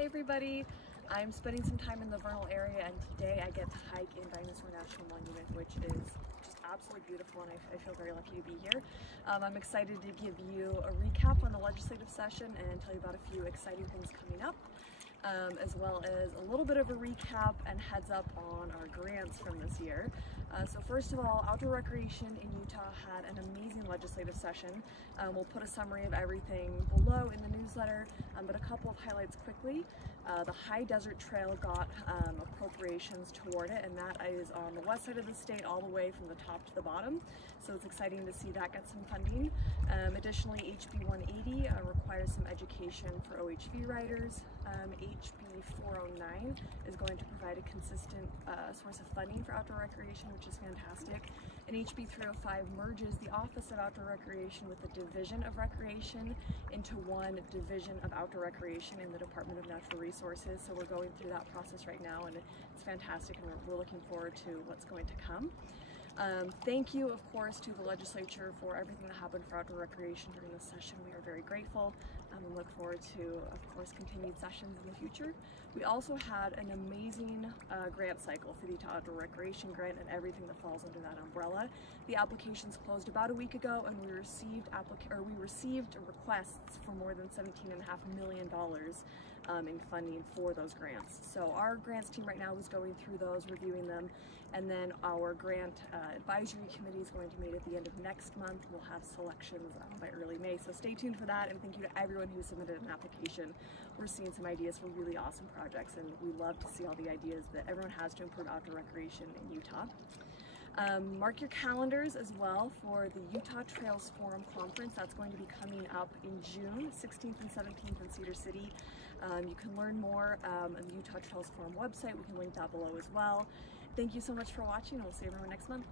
Hey everybody, I'm spending some time in the Vernal area and today I get to hike in Dinosaur National Monument, which is just absolutely beautiful, and I feel very lucky to be here. I'm excited to give you a recap on the legislative session and tell you about a few exciting things coming up, as well as a little bit of a recap and heads up on our grants from this year. So first of all, outdoor recreation in Utah had an amazing legislative session. We'll put a summary of everything below in the newsletter, but a couple of highlights quickly. The High Desert Trail got appropriations toward it, and that is on the west side of the state all the way from the top to the bottom. So it's exciting to see that get some funding. Additionally, HB 180 requires some education for OHV riders. HB 409 is going to provide a consistent source of funding for outdoor recreation, which is fantastic. And HB 305 merges the Office of Outdoor Recreation with the Division of Recreation into one Division of Outdoor Recreation in the Department of Natural Resources. So we're going through that process right now, and it's fantastic, and we're looking forward to what's going to come. Thank you, of course, to the legislature for everything that happened for outdoor recreation during this session. We are very grateful and look forward to, of course, continued sessions in the future. We also had an amazing grant cycle for the Utah Outdoor Recreation Grant and everything that falls under that umbrella. The applications closed about a week ago, and we received requests for more than $17.5 million in funding for those grants. So our grants team right now is going through those, reviewing them, and then our grant advisory committee is going to meet at the end of next month. We'll have selections by early May, so stay tuned for that, and thank you to everyone who submitted an application. We're seeing some ideas for really awesome projects, and we love to see all the ideas that everyone has to improve outdoor recreation in Utah. Mark your calendars as well for the Utah Trails Forum Conference. That's going to be coming up in June 16th and 17th in Cedar City. You can learn more on the Utah Trails Forum website. We can link that below as well. Thank you so much for watching, and we'll see everyone next month.